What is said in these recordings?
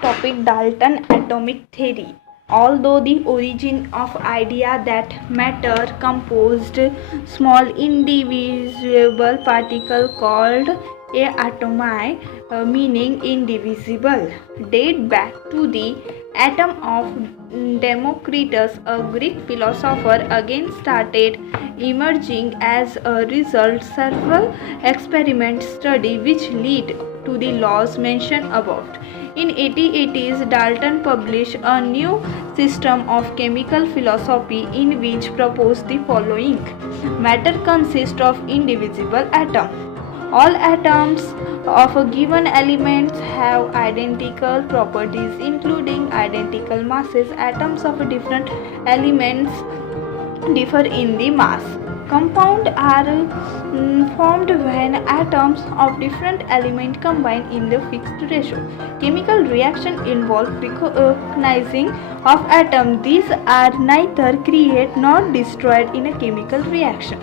topic, Dalton atomic theory. Although the origin of idea that matter composed small indivisible particle called a atomi, meaning indivisible, date back to the atom of Democritus, a Greek philosopher, again started emerging as a result several experiments study which lead to the laws mentioned above. In 1880s, Dalton published a new system of chemical philosophy in which proposed the following. Matter consists of indivisible atoms. All atoms of a given element have identical properties, including identical masses. Atoms of different elements differ in the mass. Compounds are formed when atoms of different elements combine in the fixed ratio. Chemical reaction involve recognizing of atoms. These are neither created nor destroyed in a chemical reaction.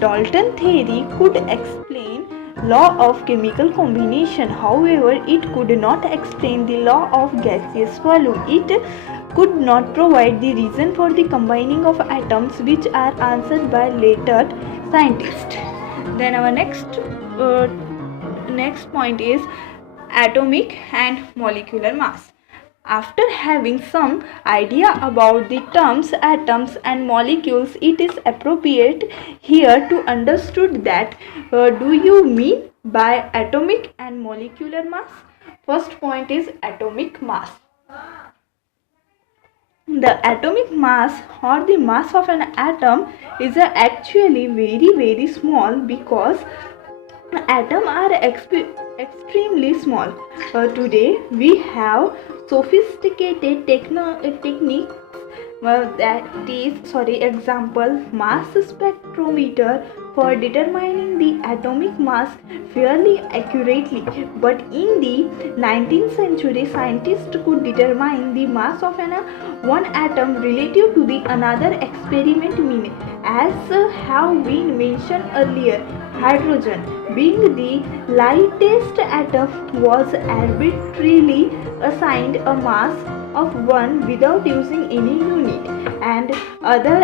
Dalton theory could explain law of chemical combination. However, it could not explain the law of gaseous volume. It could not provide the reason for the combining of atoms, which are answered by later scientists. Then our next point is atomic and molecular mass. After having some idea about the terms atoms and molecules, it is appropriate here to understood that do you mean by atomic and molecular mass? First point is atomic mass. The atomic mass or the mass of an atom is actually very small because atoms are extremely small. Today we have sophisticated techniques example mass spectrometer for determining the atomic mass fairly accurately, but in the 19th century scientists could determine the mass of one atom relative to the another experiment mean. As have been mentioned earlier, hydrogen being the lightest atom was arbitrarily assigned a mass of 1 without using any unit, and other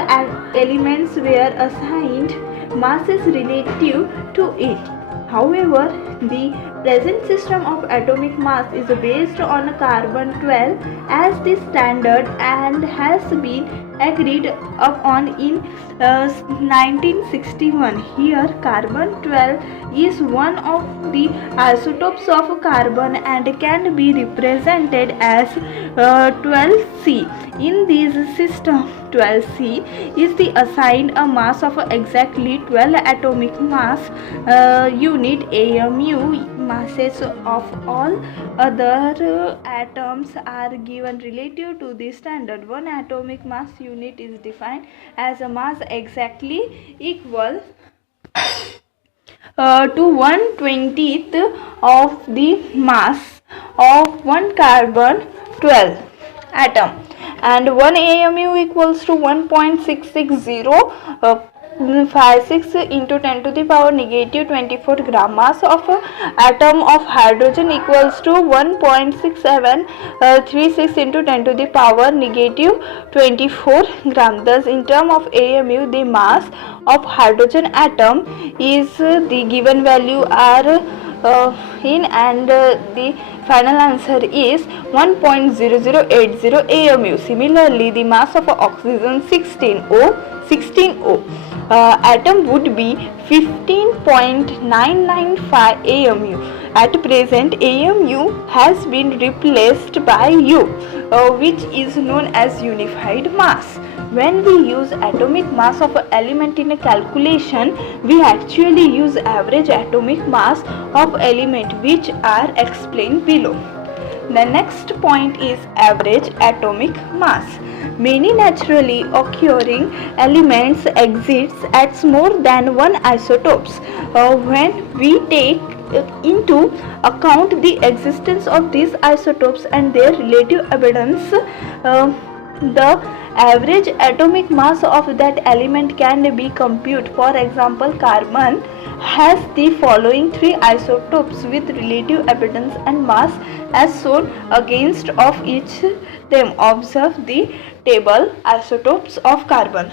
elements were assigned masses relative to it. However, the present system of atomic mass is based on carbon 12 as the standard and has been agreed upon in 1961. Here, carbon 12 is one of the isotopes of carbon and can be represented as 12C. In this system, 12C is the assigned a mass of exactly 12 atomic mass unit AMU. Masses of all other atoms are given relative to the standard. One atomic mass unit is defined as a mass exactly equal to 1/20th of the mass of one carbon 12 atom, and 1 AMU equals to 1.66056 into 10 to the power negative 24 gram. Mass of atom of hydrogen equals to 1.6736 into 10 to the power negative 24 gram. Thus, in term of AMU, the mass of hydrogen atom is the given value are in, and the final answer is 1.0080 AMU. Similarly, the mass of oxygen 16O atom would be 15.995 AMU. At present, AMU has been replaced by U, which is known as unified mass. When we use atomic mass of an element in a calculation, we actually use average atomic mass of element, which are explained below. The next point is average atomic mass. Many naturally occurring elements exist at more than one isotopes. When we take into account the existence of these isotopes and their relative abundance, the average atomic mass of that element can be computed. For example, carbon has the following three isotopes with relative abundance and mass as shown against of each them. Observe the table. Isotopes of carbon.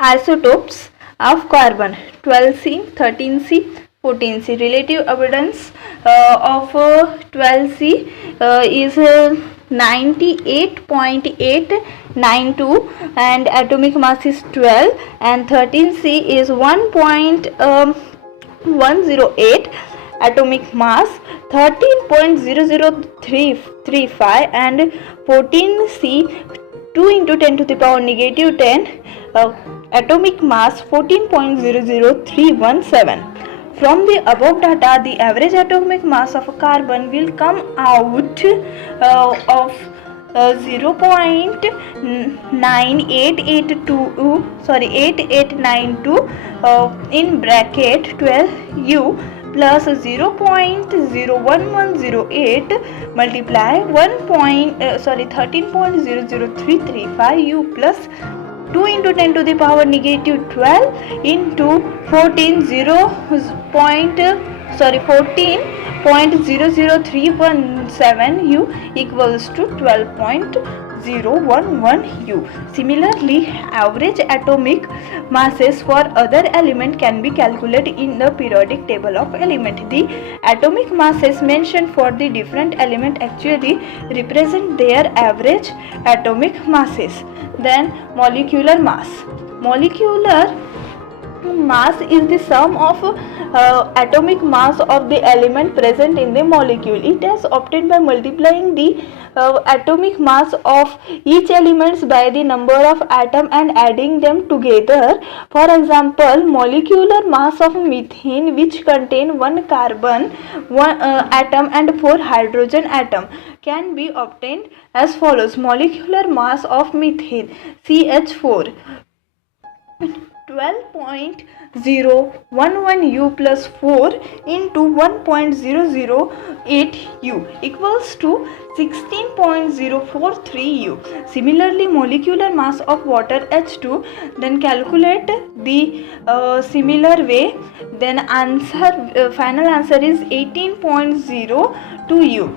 Isotopes of carbon: 12C, 13C, 14C. Relative abundance of 12C is 98.892 and atomic mass is 12, and 13C is 1.108 atomic mass, 13.00335, and 14C 2 into 10 to the power negative 10 atomic mass, 14.00317. From the above data, the average atomic mass of carbon will come out of 8892 in bracket 12U plus 0.01108 multiply 13.00335 U plus 2 into 10 to the power negative 12 into 14.00317 U equals to 12.011 U. Similarly, average atomic masses for other element can be calculated in the periodic table of element. The atomic masses mentioned for the different element actually represent their average atomic masses. Then molecular mass. Molecular mass is the sum of atomic mass of the element present in the molecule. It is obtained by multiplying the atomic mass of each element by the number of atoms and adding them together. For example, molecular mass of methane, which contain 1 carbon atom and 4 hydrogen atom, can be obtained as follows. Molecular mass of methane CH4 12.011 U plus 4 into 1.008 U equals to 16.043 U. Similarly, molecular mass of water H2, then calculate the similar way. Then final answer is 18.02 U.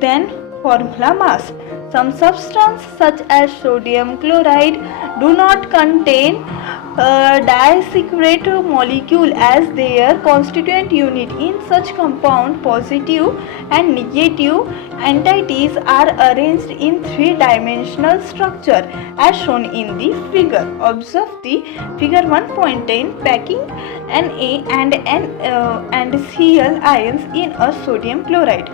Then formula mass. Some substance such as sodium chloride do not contain discrete molecule as their constituent unit. In such compound, positive and negative entities are arranged in three-dimensional structure as shown in the figure. Observe the figure 1.10 packing Na and Cl ions in a sodium chloride.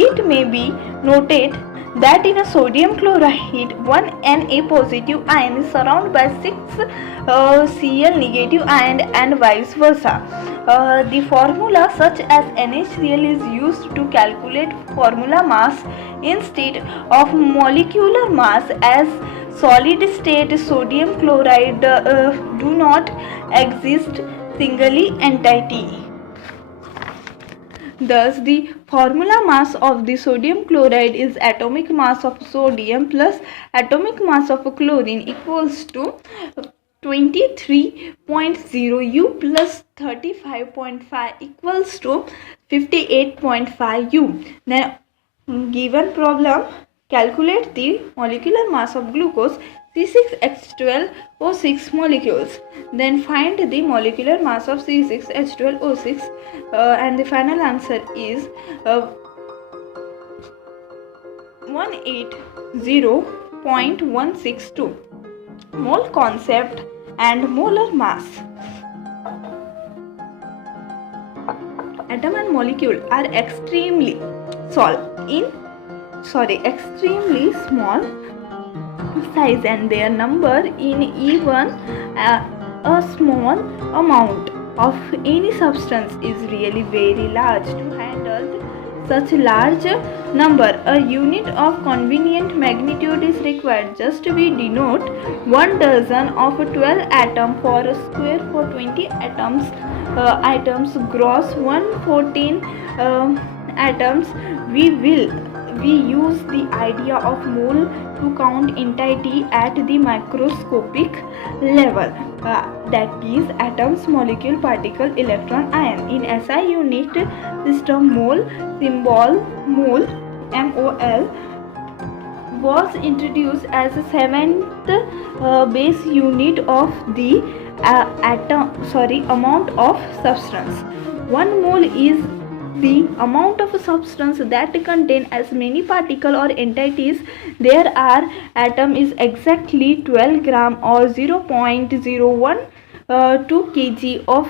It may be noted that in a sodium chloride, one Na positive ion is surrounded by 6 Cl negative ion and vice versa. The formula such as NaCl is used to calculate formula mass instead of molecular mass, as solid state sodium chloride do not exist singly entity. Thus, the formula mass of the sodium chloride is atomic mass of sodium plus atomic mass of chlorine equals to 23.0 U plus 35.5 equals to 58.5 U. Then, given problem, calculate the molecular mass of glucose C6H12O6 molecules. Then find the molecular mass of C6H12O6 and the final answer is 180.162. Mole concept and molar mass. Atom and molecule are extremely small size, and their number in even a small amount of any substance is really very large. To handle such large number. A unit of convenient magnitude is required. Just we denote 1 dozen of 12 atom for a square for 20 atoms gross 114 atoms. We use the idea of mole to count entity at the microscopic level, that is atoms, molecule, particle, electron, ion. In SI unit system, mole symbol mole MOL was introduced as a seventh base unit of the amount of substance. 1 mole is the amount of a substance that contain as many particle or entities there are. Atom is exactly 12 gram or 0.012 kg of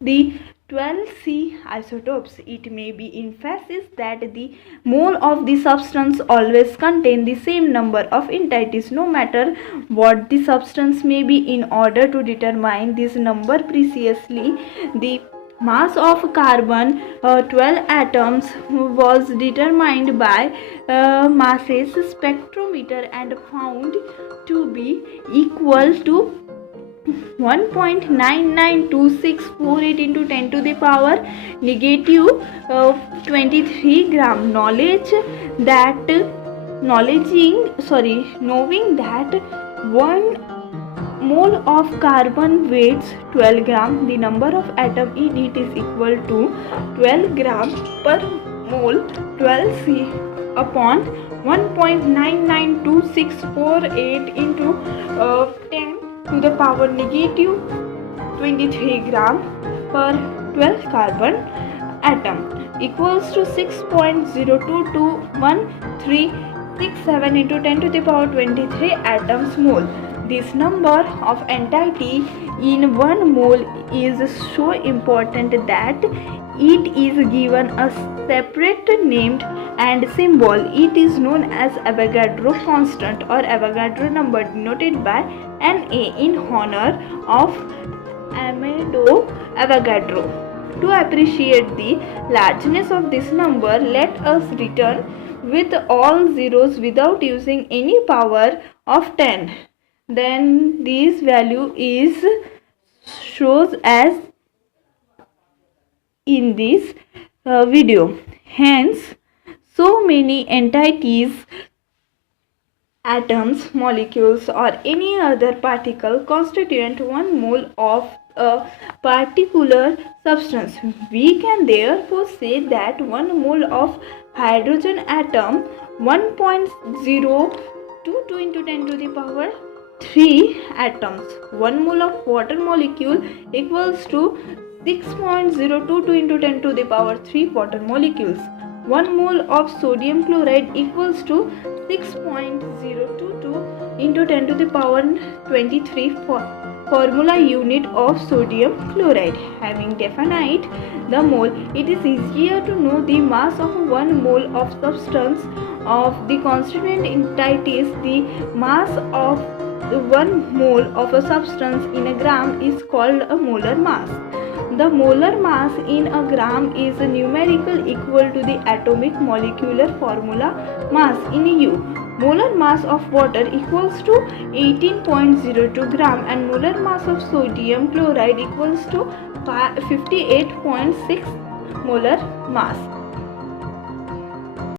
the 12C isotopes. It may be emphasis that the mole of the substance always contain the same number of entities, no matter what the substance may be. In order to determine this number precisely, the mass of carbon 12 atoms was determined by masses spectrometer and found to be equal to 1.992648 into 10 to the power negative 23 gram. Knowing that 1 mole of carbon weighs 12 gram, the number of atom in it is equal to 12 gram per mole 12C upon 1.992648 into 10 to the power negative 23 gram per 12 carbon atom equals to 6.022137 into 10 to the power 23 atoms mole. This number of entity in 1 mole is so important that it is given a separate name and symbol. It is known as Avogadro constant or Avogadro number, denoted by Na in honor of Amedeo Avogadro. To appreciate the largeness of this number, let us return with all zeros without using any power of 10. Then this value is shows as in this video. Hence, so many entities, atoms, molecules, or any other particle constituent 1 mole of a particular substance. We can therefore say that 1 mole of hydrogen atom 1.022 into 10 to the power 3 atoms. 1 mole of water molecule equals to 6.022 into 10 to the power 3 water molecules. 1 mole of sodium chloride equals to 6.022 into 10 to the power 23 formula unit of sodium chloride. Having defined the mole, it is easier to know the mass of 1 mole of substance of the constituent entities. The mass of 1 mole of a substance in a gram is called a molar mass. The molar mass in a gram is numerical equal to the atomic molecular formula mass in U. Molar mass of water equals to 18.02 gram and molar mass of sodium chloride equals to 58.6 molar mass.